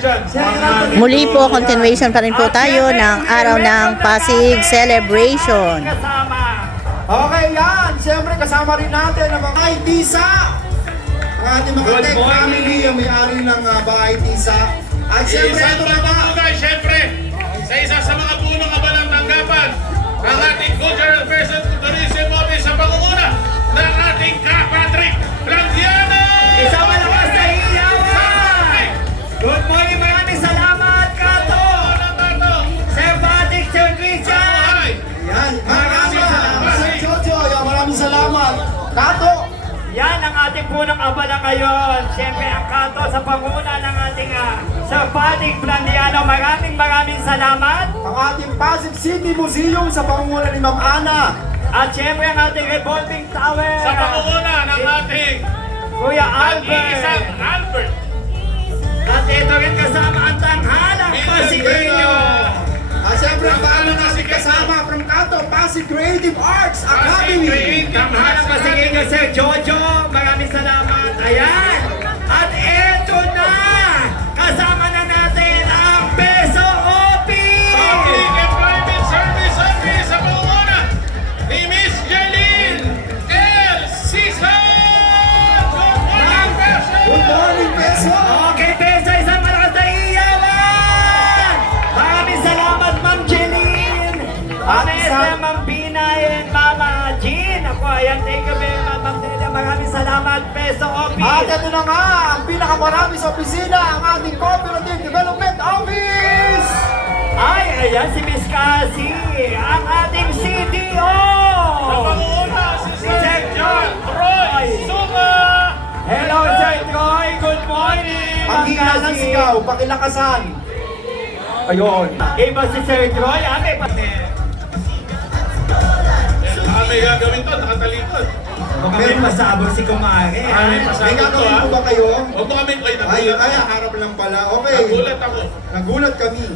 dyan. Muli po, continuation pa rin po tayo ng araw ng Pasig Celebration. Okay, yan. Siyempre, kasama rin natin ang mga Tisa. Ang ating mga Good tech morning. family, ang may-ari ng bahay Tisa. At siyempre, Isang ito na ba? pagpapugay, siyempre, sa isa sa mga punong kabalang tanggapan ng ating Cultural Affairs and Tourism Office sa pangunguna ng ating Patrick Blandiana! Isang malakas na iyawan! Good morning, maraming salamat, Kato! Sir Patrick, Sir Christian! Yan. Maraming salamat. Sir Jojo, yan, maraming salamat. Kato. Yan ang ating punong abala ngayon. Siyempre, ang Kato sa panguna ng ating Sir Patrick Blandiano. Maraming salamat. Ang ating Pasig City Museum sa pangunguna ni Ma'am Ana. At siyempre, ang ating revolving tower. Sa pangunguna ng ating Kuya Isang Albert. Albert. At ito rin kasama ang tanghalang Pasigueño. At siyempre, ang bahala natin kasama from Kato, Pasig Creative Arts Academy. Tanghalang Pasigueño, Sir Jojo. Maraming salamat. Ayan. At eto na. Kasama na natin ang Peso Office. Public Employment Service Office sa pangunguna ni Miss Jeline L. Sison! Good morning, Peso! Good morning, Peso. Okay, Peso, isang malakas na iyawan! Maraming salamat, Ma'am Jeline! Ma'am Esther, Ma'am Binay, and Mama Jean. Ako, ayan, thank you very much, Ma'am Delia. Maraming salamat, Peso At Office! ito na nga, ang pinakamarami sa opisina, ang ating Cooperative Development Office. Ay, ayan si Miss Cassie, ang ating CDO! Sa pangunguna si Sir John Roy Suma! Hello, Sir Troy! Good morning! Ma'am Panghina ng Cassie. sigaw, pakilakasan. Ayun. Iba si Sir Troy, may May gagawin to, nakatalikod. May pasabog si Kumare. May May pasabot to gagawin ha. po ba kayo? Huwag mo kami kayo Ay, nagulat. ay, harap lang pala. Okay. Nagulat ako. Nagulat kami.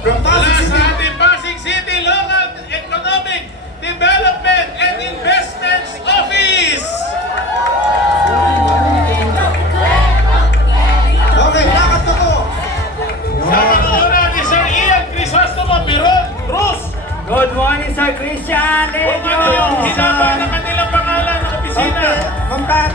From Mula Pasig sa City. ating Pasig City Local Economic Development and Investments Office! Okay, lakad na ko. Sa pangunguna ni Sir Ian Crisostomo Biron Cruz! Good morning, Sir Christian. Kung ano yung hinaba ng kanilang pangalan ng opisina. Okay, Ma'am Pat.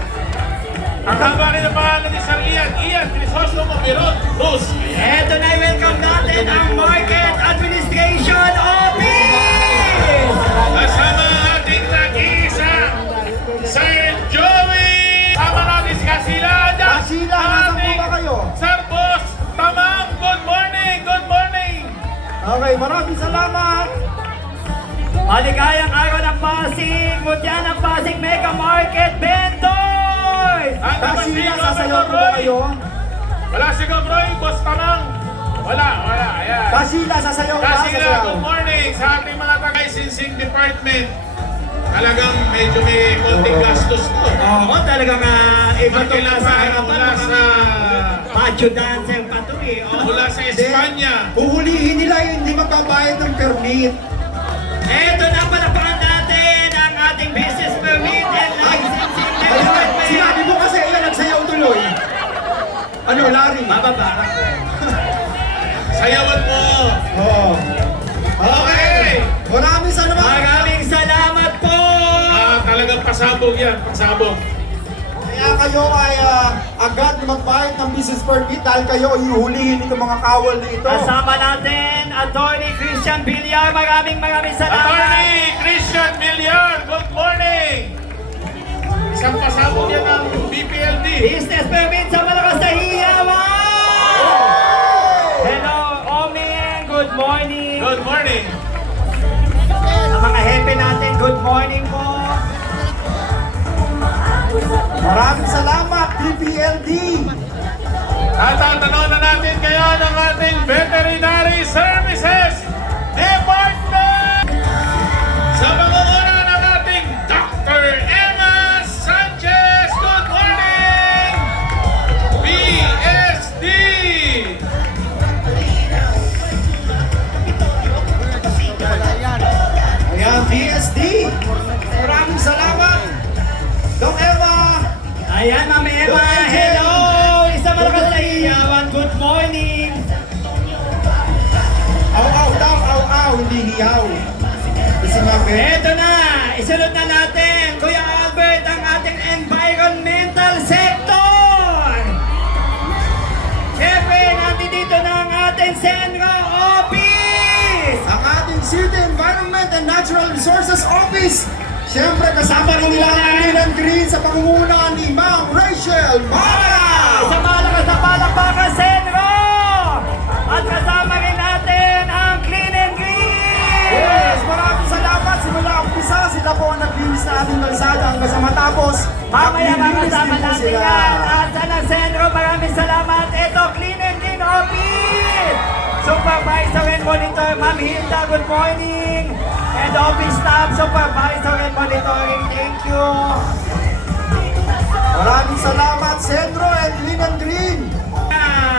Ang haba rin ang pangalan ni Sir Ian Crisostomo Biron Cruz. Eto na, welcome natin ang Market Administration Office! Kasama ang ating nag-iisa, Sir Joey! Sama natin si Casilada! Kasila, nasan po ba kayo? Sir Boss Tamang, good morning! Good morning! Okay, maraming salamat. Maligayang araw ng Pasig, mutya ng Pasig Mega Market Vendors! Ang Kasila, sasayaw po ba kayo? Wala si Gabroy, Boss Tamang! Wala, ayan. Kasila, sasayaw ba? Kasila, Sasayaw. good morning sa ating mga taga-licensing department. Talagang medyo may konting gastos to. Oo, talagang iba to Mula sa harapan mula ng sa Pacho Dancer pa to eh. Oh. mula sa Espanya. Huhulihin nila yung hindi magbabayad ng permit. Eto na, palapakan natin ang ating business permit and licensing Ayun, department. sinabi mo kasi, yan, nagsayaw tuloy. Ano, Larry? Bababa. Sayawan mo. Oo. Okay. Maraming salamat. Maraming salamat po! Talagang pasabog yan, pasabog. Kaya kayo ay agad magbayad ng business permit dahil kayo ay huhulihin itong mga kawal na ito. Kasama natin, Attorney Christian Villar. Maraming salamat. Attorney Christian Villar, good morning. Isang pasabog yan ng BPLD. Business permit sa malakas na hiyawan! Hello, Omen. Good morning. Good morning. Ang mga hepe natin, good morning po. Maraming salamat, DPLD. At tatanong na natin kaya ng ating Veterinary Services Department sa pangunguna ng ating Dr. Emma Sanchez. Good morning! BSD! Ayan, BSD. Maraming salamat. Doc Eva. Ayan, Ma'am Eva. Hello! Isa malakas na hiyawan. Good morning. hiyaw. Kasi nga, Eto na, isunod na natin, Kuya Albert, ang ating environmental sector. Siyempre, nandito na ang ating Senro Office. ang ating City Environment and Natural Resources Office. Siyempre, kasama rin nila ang Green and Green sa pangunguna ni Ma'am Rachel Mara! Sa malakas na palakpakan, Senro. At kasama rin natin ang Clean and Green. Yes, maraming salamat. Simula ang umpisa, sila po ang naglinis na ating kalsada hanggang sa matapos. Mamaya Naglilinis makasama din po natin sila. yan. At sana, Senro, maraming salamat. Ito, Clean and Green Office. Supervisor and Monitor, Ma'am Hilda, good morning. And office staff, Supervisor and Monitoring, thank you. Maraming salamat, Sentro and Green and Green.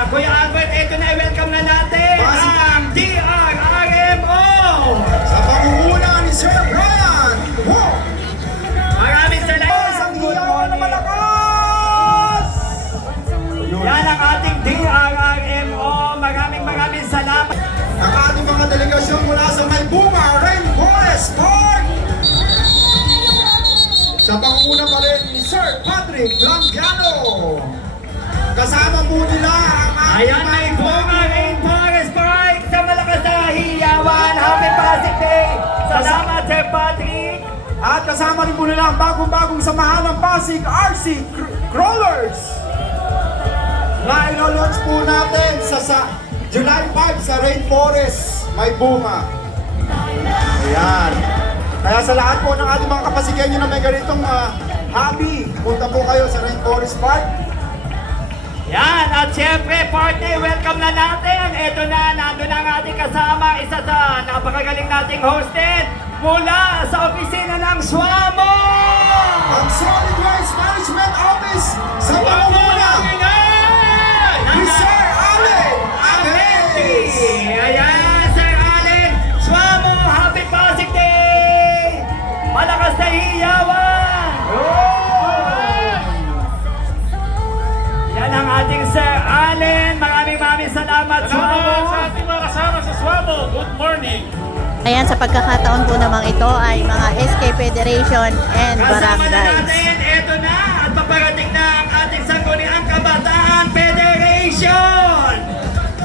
Kuya Albert, ito na, welcome na natin ang DRRMO. Sa pangunguna ni Sir Brian. Wow! Maraming salamat. Isang hiyaw na malakas! Yan ang ating DRRMO. Maraming salamat. Ang ating mga delegasyon mula sa Maybunga Rainforest Park. Sa pangunguna pa rin ni Sir Patrick Blanquiano. Kasama po nila ang Ayan, may bunga Rainforest Park sa malakas na hiyawan. Happy Pasig Day. Salamat, Sir Patrick. At kasama rin po nila ang bagong-bagong samahan ng Pasig RC Crawlers. Na ilo-launch po natin sa July 5 sa Rainforest, Maybunga. Ayan. Kaya sa lahat po ng ating mga kapasigenyo na may ganitong hobby, punta po kayo sa Rainforest Park. Yan, at syempre, partner, welcome na natin. Ito na, nandun ang ating kasama, isa sa napakagaling nating hosted mula sa opisina ng SWAMO. Ang Solid Waste Management Office sa pangunguna ni Sir Allen Ares. Ayan, Sir Allen, SWAMO, Happy Pasig Day! Malakas na hiyawan! Yan ang ating Sir Allen. Maraming salamat, Salamat sa SWAMO. ating mga kasama sa Swamo. Good morning. Ayan, sa pagkakataon po namang ito ay mga SK Federation and Kasama na Barangays. natin, eto na, at paparating na ang ating Sangguniang Kabataan Federation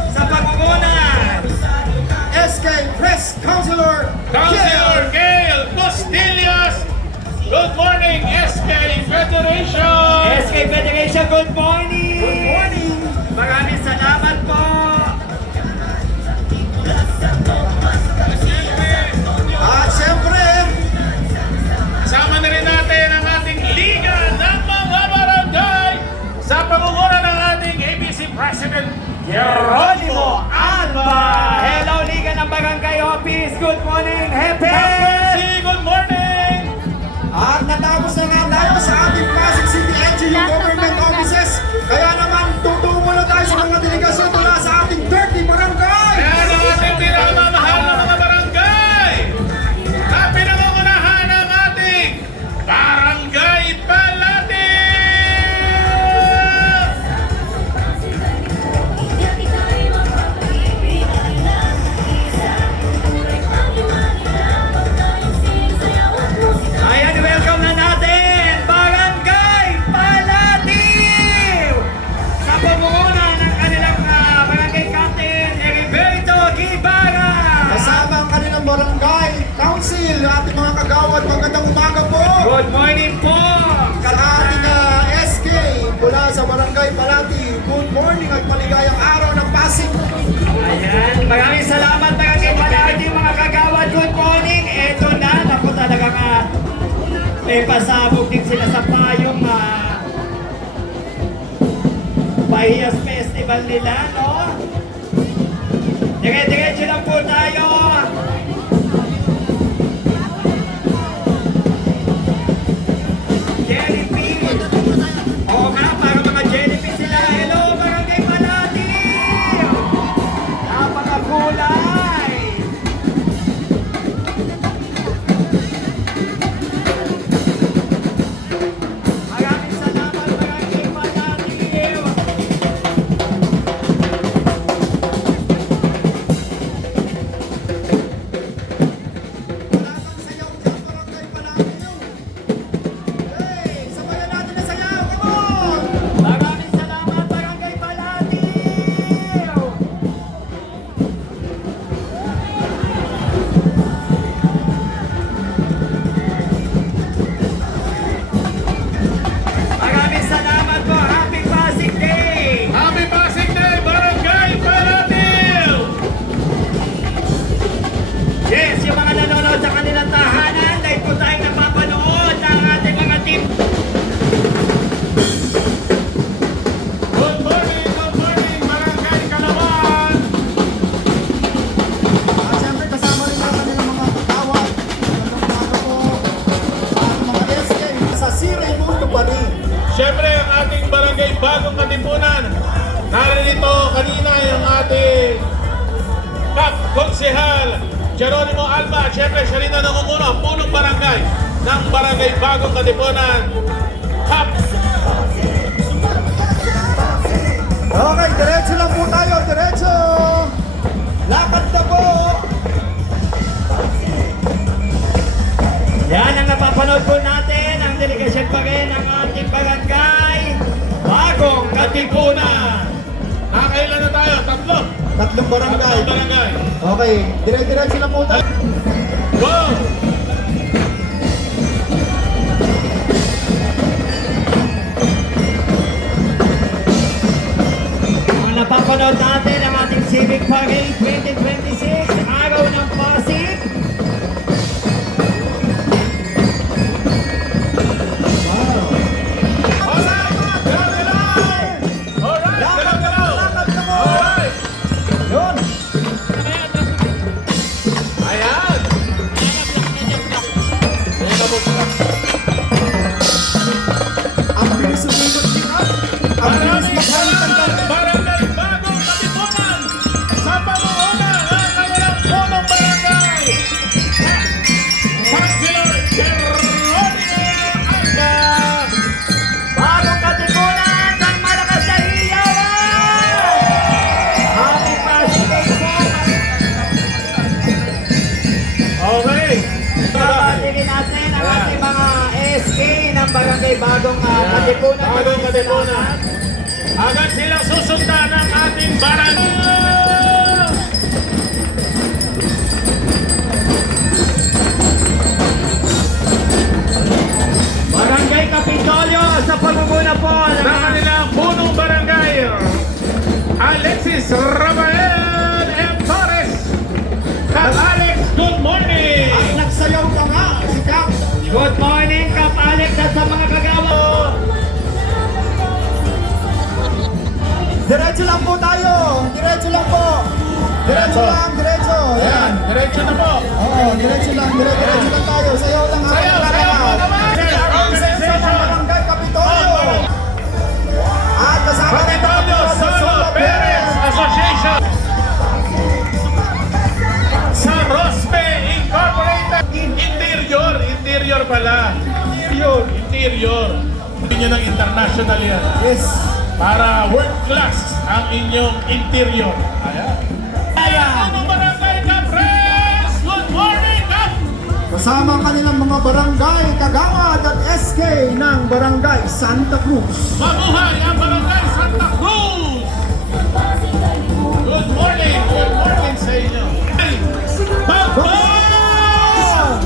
sa pangunguna. SK Press Councilor Councilor Gail Bustillas. Good morning, SK Federation. SK Federation, good morning! Good morning. Maraming salamat po! At siyempre, Kasama na rin natin ang ating Liga ng mga Barangay sa pangunguna ng ating ABC President Geronimo Alba! Hello, Liga ng Barangay Office! Good morning, Hepe! Mercy, good morning. at natapos na nga tayo sa ating Pasig City LGU government offices. Kaya naman, tutungo na tayo sa mga delegasyon mula sa ating 30 barangay. Ayan ang ating pinamamahal ng mga barangay na pinangungunahan ng ating Barangay Palati. Ayan, welcome na natin! Barangay Palatiw! Sa pamumuno ng kanilang barangay captain, Heriberto Guevara! Kasama ang kanilang barangay council, ating mga kagawad, magandang umaga po. Good morning po! Sa ating SK mula sa Barangay Palati, good morning at maligayang araw ng Pasig. Ayan, maraming salamat Barangay Palati, mga kagawad. Good morning! Eto na, naku talagang may pasabog din sila sa payong Bahiyas Festival nila, no? Dire-diretso lang po tayo. Jellyfish. Oo nga, para mga jellyfish sila. Hello, Barangay Palati! Napakakulay! Maraming salamat, Barangay Palati! Barangay Bagong Katipunan. Narito kanina yung ating Kap Konsehal Geronimo Alba. Siyempre siya rin na namumuno, punong barangay ng Barangay Bagong Katipunan. Kap. Okay, diretso lang po tayo, diretso. Lakad na po. Yan ang napapanood po natin, ang delegasyon pa rin ng ating barangay Bagong Katipunan. Nakakailan na tayo? Tatlo. Tatlong barangay. Tatlong barangay. Okay, diretso lang po tayo. Go! Ang napapanood natin ang ating Civic Parade 2026, Araw ng Pasig. Alright, galaw. Lakad na po. Alright. Yun. Ayan. Ang bilis sumigot si Kap. Ang bilis maghalik ang barangay. Barangay Bagong Katipunan sa pamumuno ng kanilang punong barangay. Councilor Geronimo Alba. Bagong Katipunan ng malakas na hiyawan! Happy Pasig Day po! Okay. Papatigin natin ang ating mga SK ng Barangay Bagong Katipunan. Bagong Katipunan. Agad silang susundan ng ating barangay. Barangay Kapitolyo sa pamumuno po Ng kanilang punong barangay, Alexis Rafael M. Torres. Kap Alex, good morning. Nagsayaw ka nga si Kap. Good morning, Kap Alex at sa mga kagawa. Diretso lang po tayo. Diretso lang po. Diretso lang, diretso. Ayan, diretso na po. Oo, diretso lang tayo. Sayaw lang ha. Sayaw po naman. Organization ng Barangay Kapitolyo. At kasama rin Kapitolyo Solo Parents Association. Sa Rospe Incorporated. Interior pala. Interior. Hindi nyo ng international yan. Yes. Para world class ang inyong interior. Ayan. Ano barangay ka, friends? Good morning, Kap! Kasama ang kanilang mga barangay Kagawad at SK ng Barangay Santa Cruz. Mabuhay ang barangay Santa Cruz! Good morning sa inyo. Bagbang!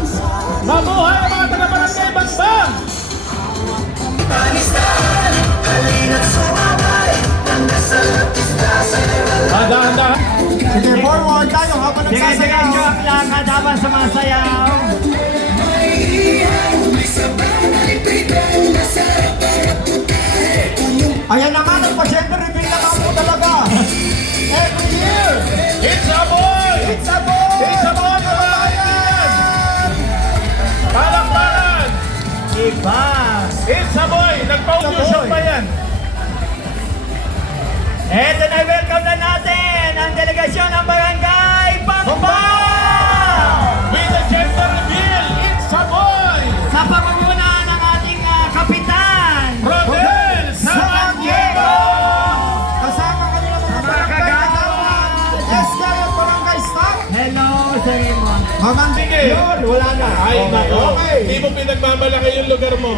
Mabuhay ang mga taga-barangay Bagbang! Dahan-dahan. Sige, forward tayo habang Sige, nagsasayaw. ang lakad habang sumasayaw. Ayan na nga, nagpa-gender reveal na nga po talaga. Every year. It's a boy! It's a boy! It's a boy, kababayan! Palakpakan! Iba. It's a boy! Nagpa-audition pa yan! Eto na, welcome na natin ang delegasyon ng Barangay Pampang! With the gender reveal, it's a boy! Sa pamumuno ng ating kapitan, Rodel San Diego! Kasama kanila mga barangay Kagawad, SK at Barangay Staff. hello, Sir Raymond. Maganda Sige. yun, wala na. Ay, Okay, nako. okay. Hindi mo pinagmamalaki yung lugar mo.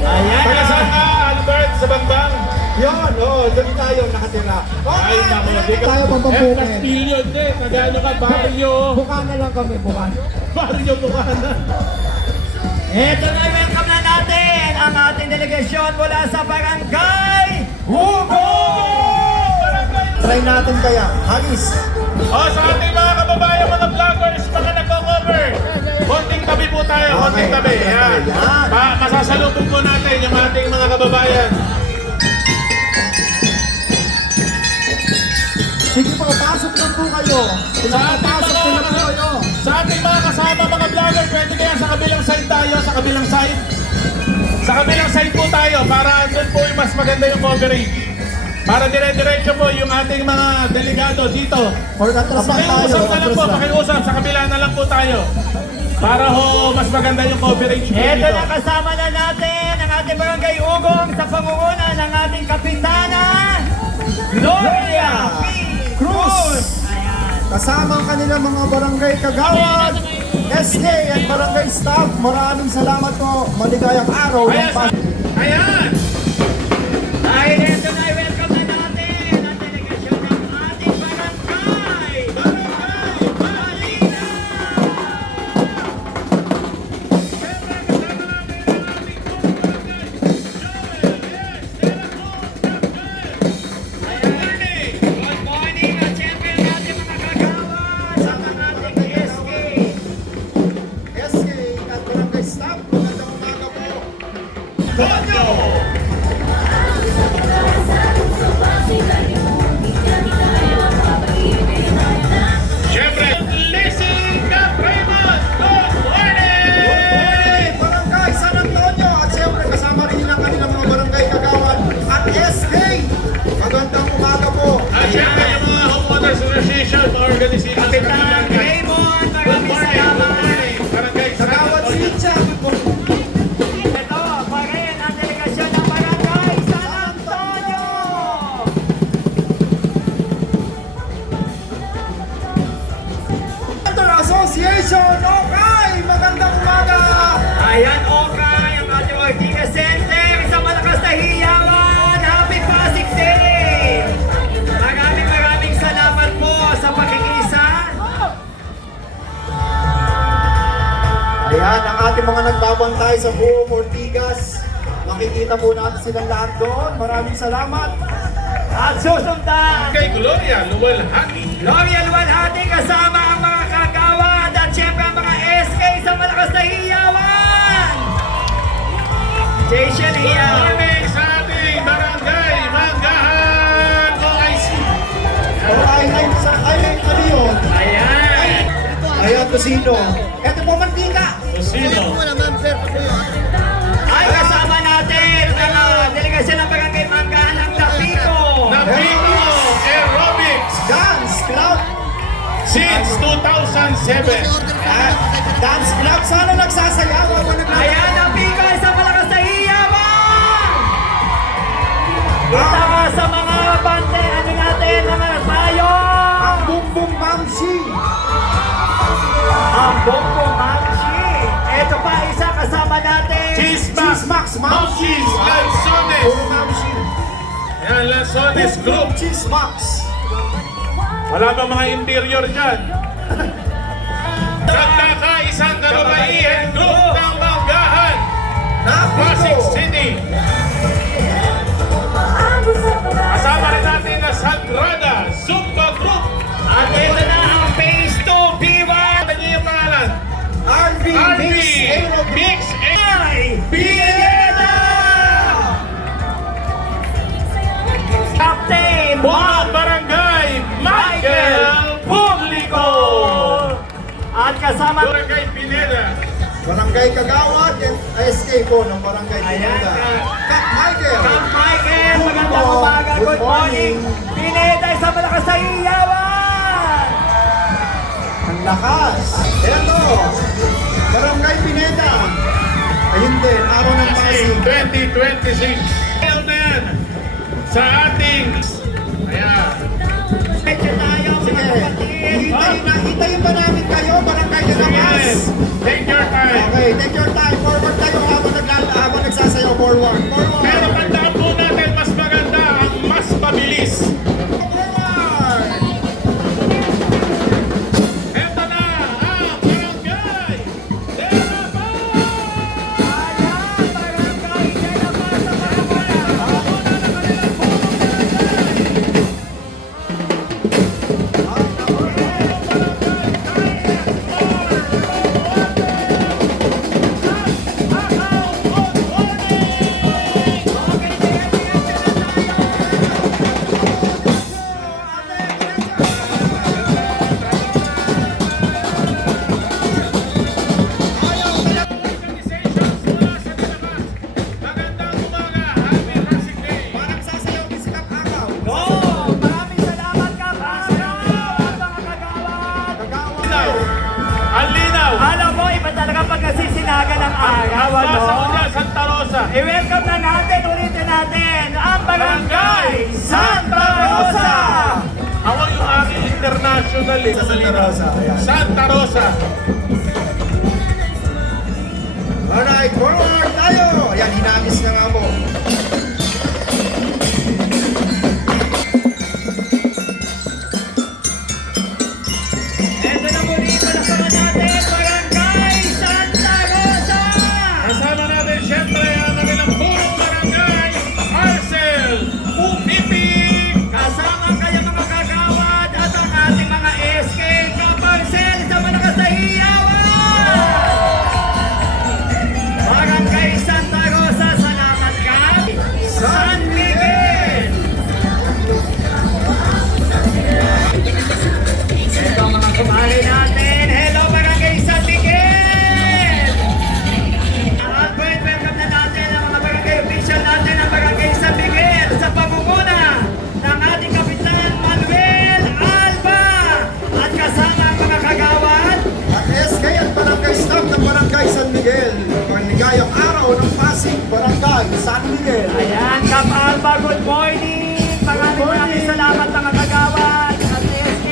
Ayan. Taga saan ka, Albert, sa Bangbang? Yun, oo, doon tayo nakatira. Ay, nako. Di ka. Tayo F. pampabukin. Castillo, hindi. Taga-ano ka, Barrio. Bukana lang kami, bukana. Barrio Bukana. Eto na, welcome na natin ang ating delegasyon mula sa Barangay Hugo! Try natin kaya, Halis. O, sa ating mga kababayan, mga vloggers, mga nagko-cover. Konting tabi po tayo, konting Okay, tabi. konting Yan. tabi, yan. Masasalubong po natin yung ating mga kababayan. Sige po, pasok lang po kayo. Sa ating Pasok mga, po lang kayo. sa ating mga kasama, mga vlogger, pwede kaya sa kabilang side tayo, sa kabilang side. Sa kabilang side po tayo para doon po yung mas maganda yung coverage. Para dire-diretso po yung ating mga delegado dito. Or atras lang tayo. Pakiusap na lang Atras po, lang. pakiusap. Sa kabila na lang po tayo. Para ho mas maganda yung coverage po Ito dito. na kasama na natin ang ating barangay Ugong sa pangunguna ng ating kapitana, Gloria P. Cruz. Ayan. Kasama ang kanilang mga barangay kagawad, SK at barangay staff. Maraming salamat po. Maligayang araw ng Ayan! Pasig. Ayan! Dahil ito na, welcome na natin ang delegasyon ng ating barangay. Marina! Good morning at syempre ang ating mga kagawad at ang ating SK. SK at barangay staff. Magandang umaga po. Tonyo! Siyempre, Lizzie Capriman! Good morning! Barangay San Antonio at siyempre kasama rin ang kanilang mga barangay kagawad at SK. Magandang umaga po. At siyempre yung mga homeowners association, mga organization sa Kapitan barangay. Raymond, Good maraming morning, good salamat. morning. Barangay San Kagawad Antonio. Sincha. Good morning. Ito pa rin ang delegasyon ng Barangay San Antonio! Center Association. Okay. Magandang umaga. Ayan, okay, ang ating Ortiga Center, isang malakas na hiyawan. Happy Pasig Day! Maraming salamat po sa pakikisa. Ayan, ang ating mga nagbabantay sa buong Ortigas. Makikita po natin silang lahat doon. Maraming salamat. At susundan, Kay Gloria Luwalhati. Gloria Luwalhati kasama ang mga kagawad at syempre ang mga SK sa malakas na hiyawan. Jason Good Hiyaw. morning sa ating barangay Manggahan OIC. O, I-line sa I-line ano yun? Ayan. Ayan, Tosino. Ito po, mantika. Sino? Ay, kasama natin ang delegasyon ng Barangay Manggahan ng Lapico. Napino Aerobics Dance Club. since 2007. At Dance Club. Sana nagsasayaw. Ako Ayan, Lapico, isang malakas na hiyawan! Kita ka sa mga bante, ano natin, mga tayo! Ang Bumbong Mamsi. Ang Bongo Manchi. Ito pa, isa kasama natin. Chismax Chismax Mamsi. Monkeys Lanzones. Puro Mamsi. Yan, Lanzones Group. Chismax. Wala ba mga interior dyan? Nagkakaisang kababaihan group ng Manggahan. Pasig Napiko. City. Kasama rin natin na Sagrada Zumba Group. At ito na ang Phase 2, B1. Ano niyo yung pangalan? RV RB Mix Aero Mix Ay, Pineda! Captain Buong Mark Barangay Michael Publico! At kasama Barangay Pineda. Barangay Kagawad and SK po ng Barangay Ayan, Pineda. Kat Michael. Kap Michael, magandang umaga, good morning. Pineda, isang malakas na hiyawan. Ang lakas. Eto. Barangay Pineda. Ayun din, araw ng Pasig. 2026. Ngayon na yan sa ating... Ayan. Medyo tayo, mga Sige. kapatid. Hintayin ba namin kayo, Barangay Sige. Kagawas? Take your time. Okay, take your time. Forward tayo habang nagsasayaw. Forward. Forward. Pero tandaan po natin, mas maganda ang mas mabilis. Forward. Eto na ang Barangay De La Paz! Ayan, Barangay De La Paz sa Barangay. Ang linaw. Alam mo, iba talaga pag nasisinaga ng araw, ano? Nasa Unya, Santa Rosa. I-welcome na natin, ulitin natin, ang Barangay Santa Rosa! Ako yung aking international eh. Sa Santa Rosa. Ayan. Santa Rosa. Alright, forward tayo! Ayan, hinagis na nga mo. Ito na muli, palakpakan natin, Barangay Santa Rosa! Kasama natin siyempre ang kanilang purong barangay, Marcel Upipi. Kasama kaya mga kagawad at ang ating mga SK Kaparcel sa malakas na hiyawan! Barangay Santa Rosa, salamat ka! San Miguel! Ito ang mga kumali natin. Hello, Barangay San Miguel! Albert, welcome na natin ang mga barangay official natin ng Barangay San Miguel sa pamumuna ng ating Kapitan Manuel Alba at kasama ang mga kagawad. At SK at Barangay Staff ng Barangay San Miguel. Pangligayang araw ng Pasig, Barangay San Miguel. Ayan, Kap Alba, good morning! Maraming salamat mga kagawad at SK.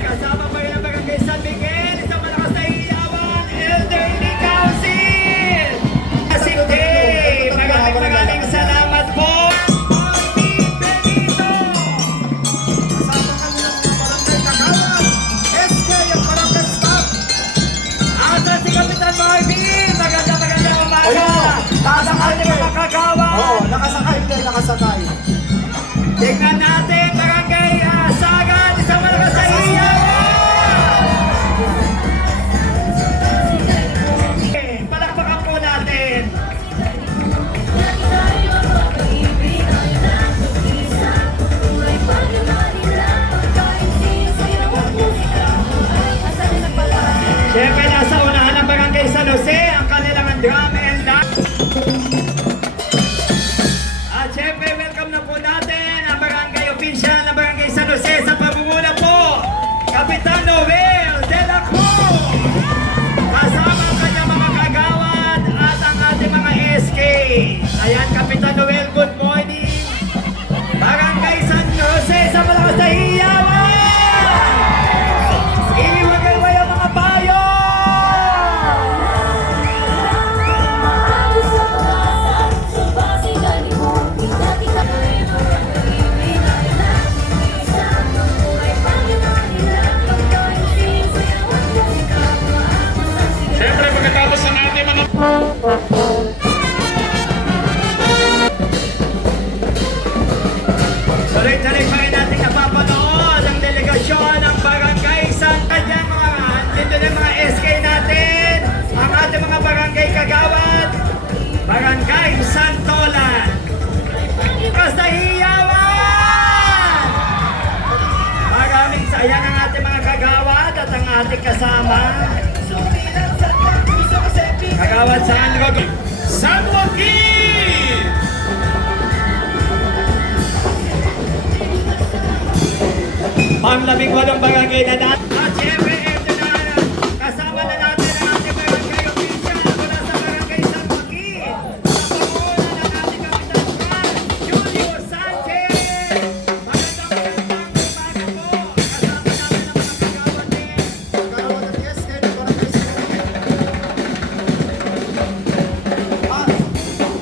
Kasama pa rin ang Barangay San Miguel, isang malakas na iyawan, Elderly Council! Pasig Day! Maraming salamat po! Martin Benito! Kasama kanilang mga barangay kagawad, SK at Barangay Staff. Asa si Kapitan Marvin! Magandang umaga! Ayun, Taas ang ating mga kagawad! Oo, nakasakay din, nakasakay. Tingnan natin, Barangay Sagat, isang malakas na iyawan! Palakpakan po natin. Siyempre, nasa unahan ng Barangay San Jose, ang kanilang drum and dance. At siyempre, welcome na po natin ang barangay official ng Barangay San Jose sa pamumuna po, Kapitan Noel de la Cruz. Kasama ang kanyang mga kagawad at ang ating mga SK. Ayan, Kapitan Noel, good morning. Barangay San Jose sa malakas na hiyawan. Iniwagay ang mga bayo. Siyempre pagkatapos ng ating mga Tuloy-tuloy pa rin natin napapanood ang delegasyon ng Barangay San Kanyang mga dito na yung mga SK natin, ang ating mga barangay kagawad, Barangay Santolan. Kasahiyawan! Maraming sayang ang ating mga kagawad at ang ating kasama. Kagawad San Roque. San Joaquin. Pang-18 barangay na natin. At syempre, ito na, kasama na natin ang ating barangay official mula sa Barangay San Joaquin. Sa panguna ng ating Kapitan Juan, Julio Sanchez. Magandang umaga po. Kasama natin ang mga kagawad din. Kagawad at SK ng Barangay San Miguel.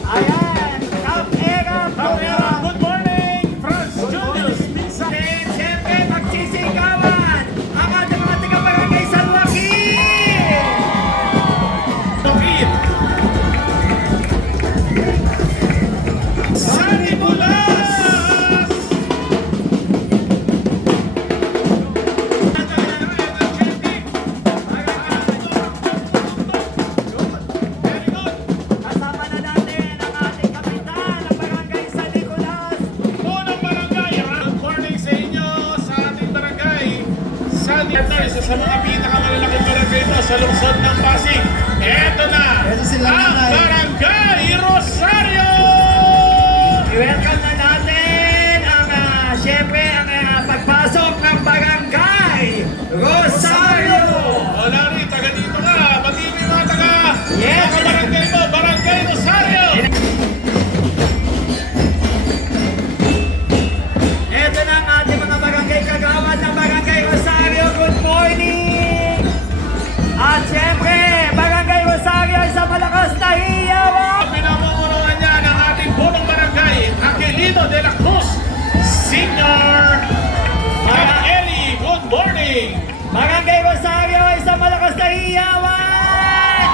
Ayan, Cap Era Provera. Good morning, Franz Julius Minsan. Siyempre, magsisigawan ang ating mga taga-barangay San Joaquin. Joaquin. San Nicolas. Very good. Kasama na natin ang ating kapitan ng Barangay San Nicolas. Unang barangay, good morning sa inyo sa ating barangay. San Nicolas, isa sa mga pinakamalalaking barangay mo sa lungsod ng Pasig. Eto na, Eto sila, ang nanay. Barangay Rosario! I-welcome na natin Aquilino de la Cruz Senior. Ma'am Ellie, good morning. Barangay Rosario, isang malakas na iyawan!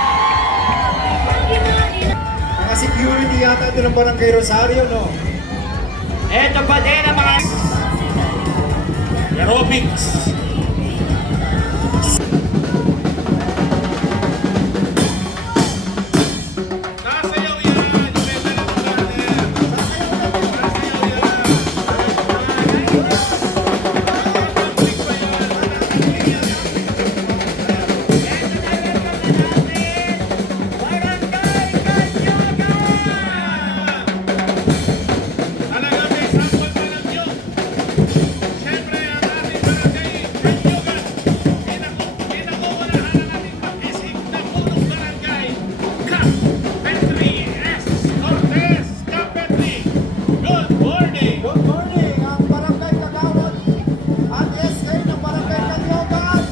Mga security yata ito ng Barangay Rosario, no? Ito pa din ang mga... Aerobics. Sasayaw yan. Yung may dalang partner. Sasayaw talaga may sample pa ng yun. Siyempre, ang ating barangay Kanyogan, pinag-uunahan ang ating pag-isig na punong barangay, Cap Petri S. Cortez. Cap Petri, good morning. Good morning, ang Barangay Kagawad at SK ng Barangay Kanyogan.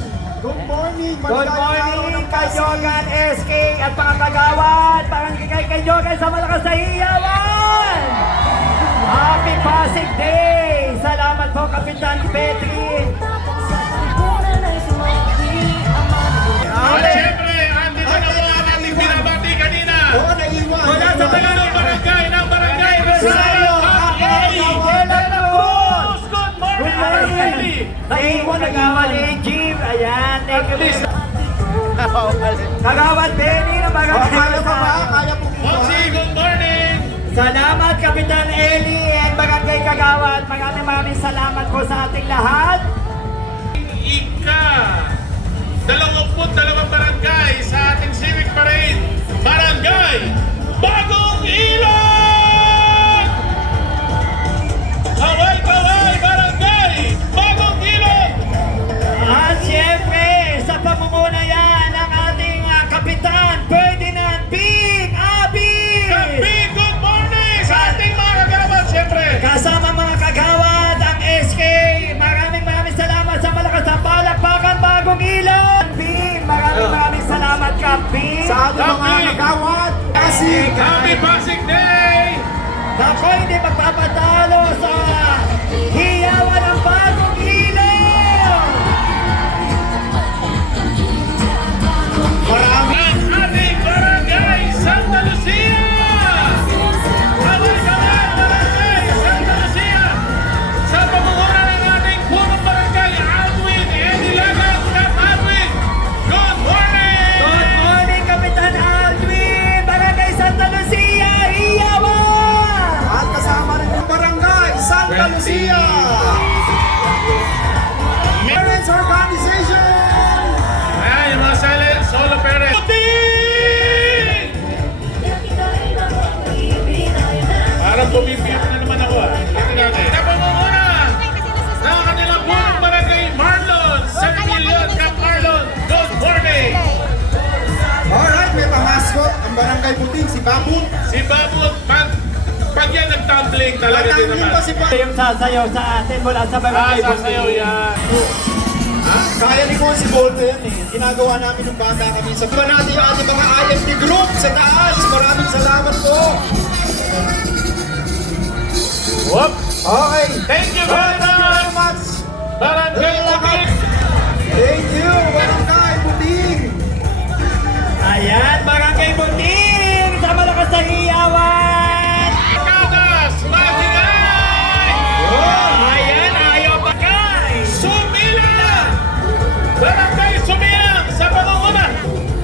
Good morning, Good maligayang araw morning, ng Pasig. Kanyogan, SK at mga kagawad! Barangay Kanyogan sa malakas na iyawan! Happy Pasig Day! Salamat po, Kapitan Petri! At siyempre, andito na po ang ating binabati kanina. Oo, naiwan. Mula sa tagalong barangay ng Barangay Rosario, Cap Ellie de la Cruz. Good morning, Ma'am Ellie. Naiwan na kagawad Jim. Ayan, thank you. Kagawad Benny na Oh, barangay kaya pa ba? Rosario. Kaya po ba? Monsi, good morning. Salamat, Kapitan Eli and Barangay Kagawad. Maraming salamat po sa ating lahat. Ika 22 barangay sa ating civic parade. Barangay Bagong Ilog! Kaway-kaway Barangay Bagong Ilog! At siyempre, sa pamumuna yan ng ating Kapitan Ferdinand Bing Abis. Kapi, good morning sa ating mga kagawad, siyempre. Kasama mga kagawad, ang SK. Maraming salamat sa malakas na palakpakan Bagong Ilog. Bing, maraming salamat, Kapi. Sa ating mga Happy. kagawad, Pasig. Happy Pasig Day! Ako hindi magpapatalo sa hiyawan ng Bagong Ilog! Marami. Ang ating barangay Santa Lucia! Kaway-kaway Barangay Santa Lucia! Sa pamumuno ng ating punong barangay, Alwin Edilagan, Cap Alwin! Good morning! Good morning, Kapitan Aldwin! Barangay Santa Lucia, hiyawan! At kasama rin yung Barangay Santa Lucia. Parents Organization. Ayan, yung mga silent solo parents. Puting! Parang bumibiyok na naman ako ah. Ito natin. Sa pamumuna ng kanilang punong barangay Marlon, San Emilio, Cap Marlon. Good morning! Alright, may pamaskot ang Barangay Puting, si Babut. Si Babot, pag yan nag-tumbling talaga din Tatangin naman. pa si Babut. Yung sasayaw sa atin mula sa Barangay Sasayaw Buti. yan. Kaya ni Consi Bolto yan eh. Ginagawa namin ng bata kami. Sabihan natin yung ating mga IFT group sa taas. Maraming salamat po. Whoop! Okay. Thank you Oh, very thank you very much! much. Barangay Puting! Thank you, Barangay Puting. Ayan, Barangay Buting! Sa malakas na hiyawan! Kadas, Magingay! Ayan, ayaw pa kay! Sumilang! Barangay Sumilang sa pangunguna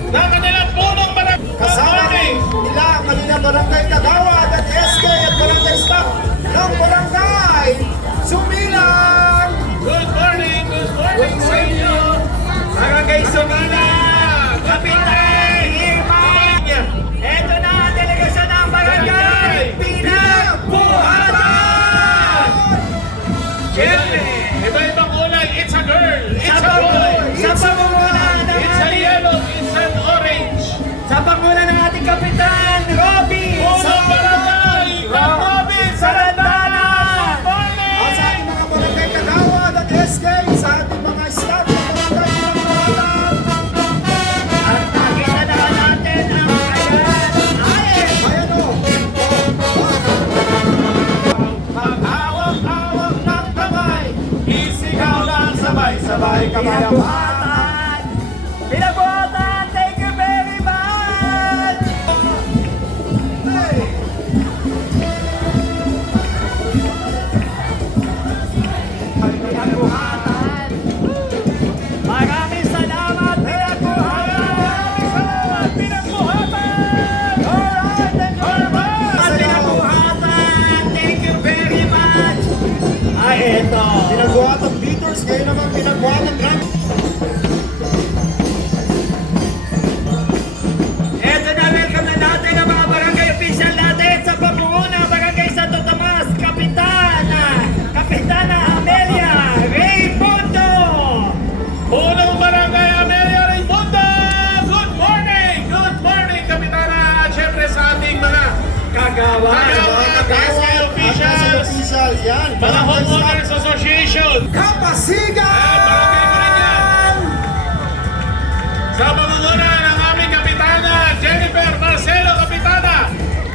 ng kanilang punong barangay. Good Kasama morning! nila ang kanina Barangay Kagawad at SK at Barangay Staff ng Barangay Sumilang. Good morning! Good morning sa inyo! Barangay Sumila! Kapitan Irma! Ito na ang delegasyon ng Barangay Pinagbuhatan! Siyempre, Iba-ibang kulay. It's a girl. It's sa a boy. pangunguna ng It's a ating yellow. It's an orange. sa pangunguna ng ating Kapitan Robby! Punong barangay. Cap Robin Sarandana. Good At sa ating morning! mga Barangay Kagawad at SK, sa ating mga staff ng Barangay Pinagbuhatan. At nakita na natin ang ayan! Ayan! Ayan o. Pinagbuhatan! Pinagbuhatan! Thank you very much! Pinagbuhatan! Maraming salamat! Pinagbuhatan! Pinagbuhatan! Alright! Thank you very much! Pinagbuhatan! Thank you very much! Ay, eto! Pinagbuhat ang beaters, kayo naman pinagbuhat ang drum. Eto na, welcome na natin ang mga barangay official natin sa pamumuno ng Barangay Santo Tomas, Kapitana Amelia Raymundo! Unang barangay Amelia Raimundo! Good morning! Good morning, Kapitana! At syempre sa ating mga Kagawa! SK officials, Officials, yan. mga homeowners association, Kapasigan! barangay ko rin yan. Sa pamumuno ng aming Kapitana, Jennifer Marcelo Kapitana.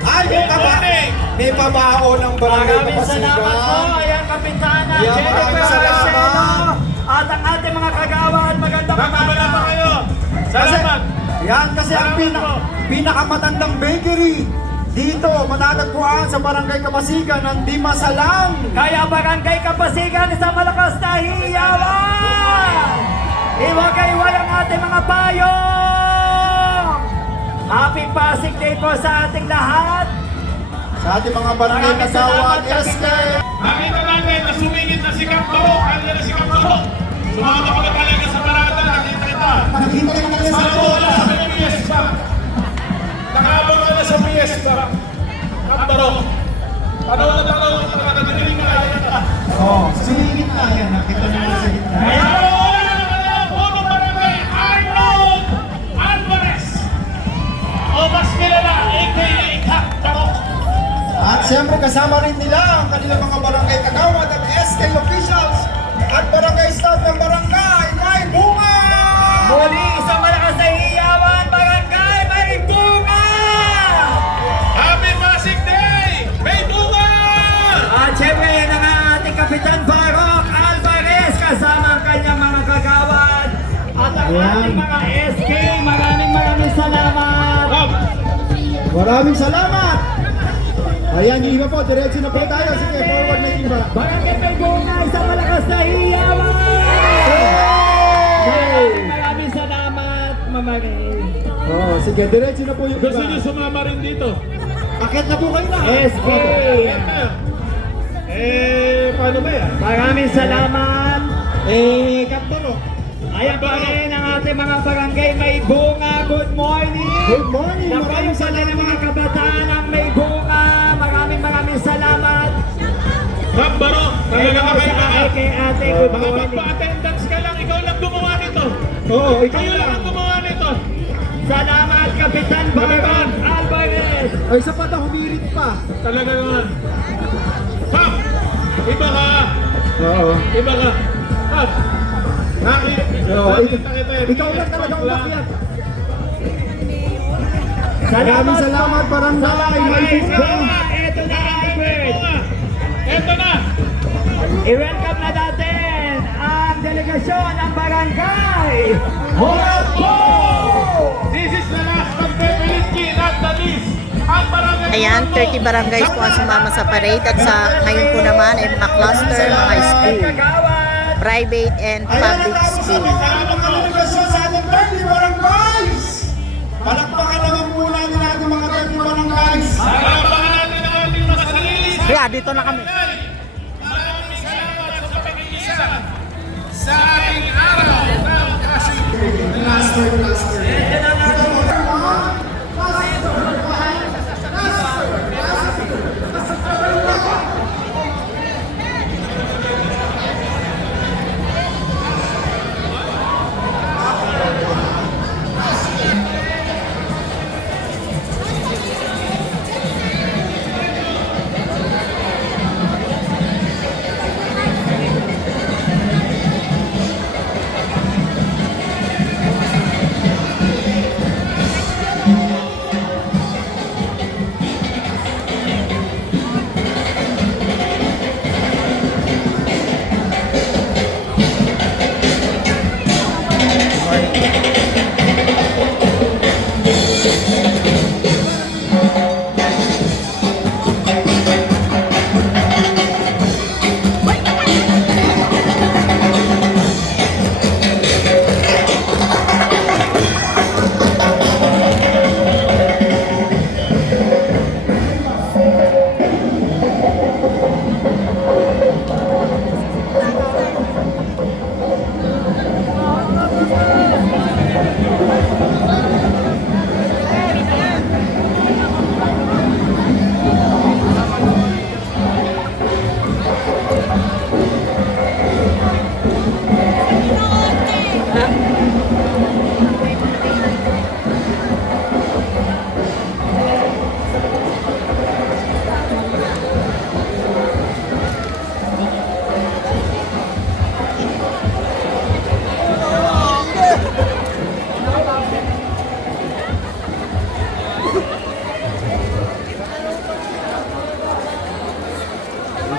Ay, Good morning! may pabao ng barangay Maraming salamat po! Kapasigan. Ayan, Kapitana Yeah, Jennifer maraming salamat. Marcelo! At ang ating mga kagawan, magandang Nakabala pa kayo. Salamat. Yan kasi ang pinakamatandang bakery dito, matatagpuan sa barangay Kapasigan ng Dimasalang. Kaya Barangay Kapasigan, isang malakas na hiyawan! Iwagay-iway ang ating mga payong! Happy Pasig Day po sa ating lahat! Sa ating mga barangay Maraming kasawat, salamat, SK. Nakita natin na sumingit na si Kaptaro. Kanya na si Kaptaro. Sumama ka na talaga sa parada. Nakita kita. Nakita ka naman sa Nakabala sa fiesta. Nakabala na sa fiesta. Kaptaro. Tanaw na tanaw. Nakakatinig ka na. Oh, sumingit na yan. Nakita naman sa gitna. Kaya wala na naman ang punong barangay Arnold Alvarez. O mas kilala, a.k.a. Kaptaro. At siyempre kasama rin nila ang kanilang mga barangay kagawad at SK officials at barangay staff ng barangay May Bunga! Muli, isang malakas na hiyawan, Barangay May Bunga! Happy Pasig Day! May bunga! At syempre, yan ang ating Kapitan Baroc Alvarez kasama ang kanyang mga kagawan at ang Ayan. ating mga SK. Maraming salamat! Maraming salamat! Ayan, yung iba po, diretso na po tayo. Sige, forward na yung iba. Barangay May Bunga, isang malakas na hiyawan! Maraming salamat, Mama Ray. Oh, sige, diretso na po yung Gusto nyo iba. sumama rin dito? Akit na po kayo na. SK. Paano ba yan? Maraming salamat. Kaptaro. Ayan pa rin ang ating mga barangay May Bunga. Good morning! Good morning. Naku, yung pala ng mga kabataan ng May Bunga. Maraming salamat. Ma'am Baro, talaga Hello ka kayo sa na. kay ate. Good Mga morning. magpa-attendance ka lang, ikaw lang gumawa nito. Oo, ikaw Kayo lang lang. ang gumawa nito. Salamat, Kapitan Baron Alvarez. Ay, isa pa na, humirit pa. Talaga naman. Ma'am, iba ka. Oo. Iba ka. Ma'am, nakita kita. Ikaw lang talaga umakyat. Salamat, salamat, barangay May Bunga. Ito na, Albert. Eto na. I-welcome na natin ang delegasyon ng barangay. Morocco! This is the last of Pepeliski, not the least. Ang barangay. Ayan, 30 barangays po ang sumama sa parade at sa ngayon po naman ay mga cluster, mga school, private and public school. Salamat mga delegasyon sa ating 30 barangays. Palakpakan naman po natin natin mga 30 barangays. Palapakan natin ang ating mga sarili. Kaya dito na kami. Maraming salamat sa pag-iisa sa ating araw ng Pasig.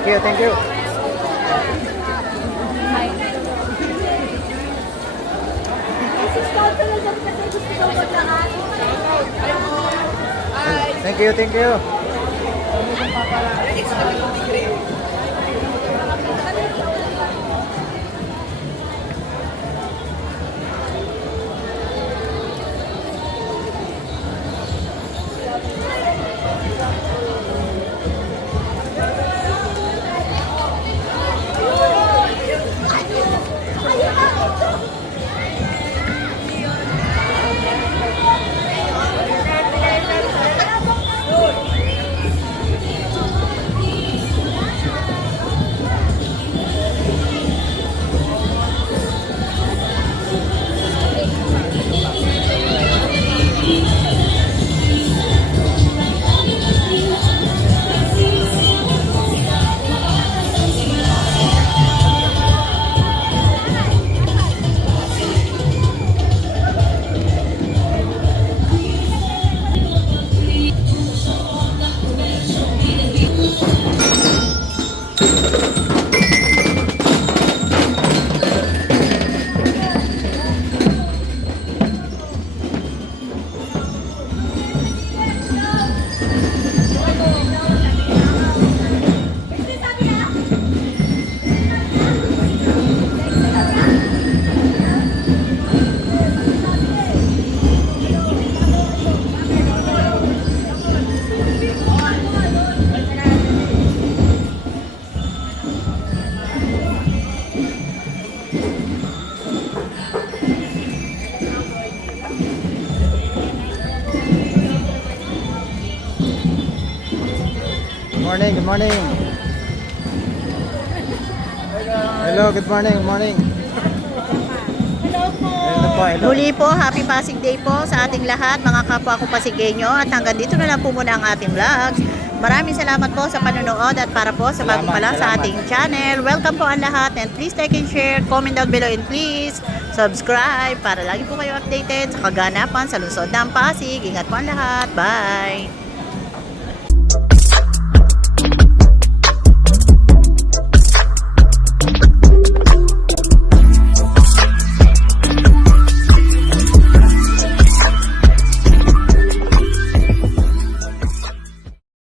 Thank you, thank you. Thank you, thank you. Good morning. Hello, good morning, good morning. Hello po. Muli po, happy Pasig Day po sa ating lahat, mga kapwa ko Pasigueño. At hanggang dito na lang po muna ang ating vlogs. Maraming salamat po sa panonood at para po sa bago pa lang sa ating channel. Welcome po ang lahat and please like and share, comment down below and please subscribe para lagi po kayo updated sa kaganapan sa lungsod ng Pasig. Ingat po ang lahat. Bye!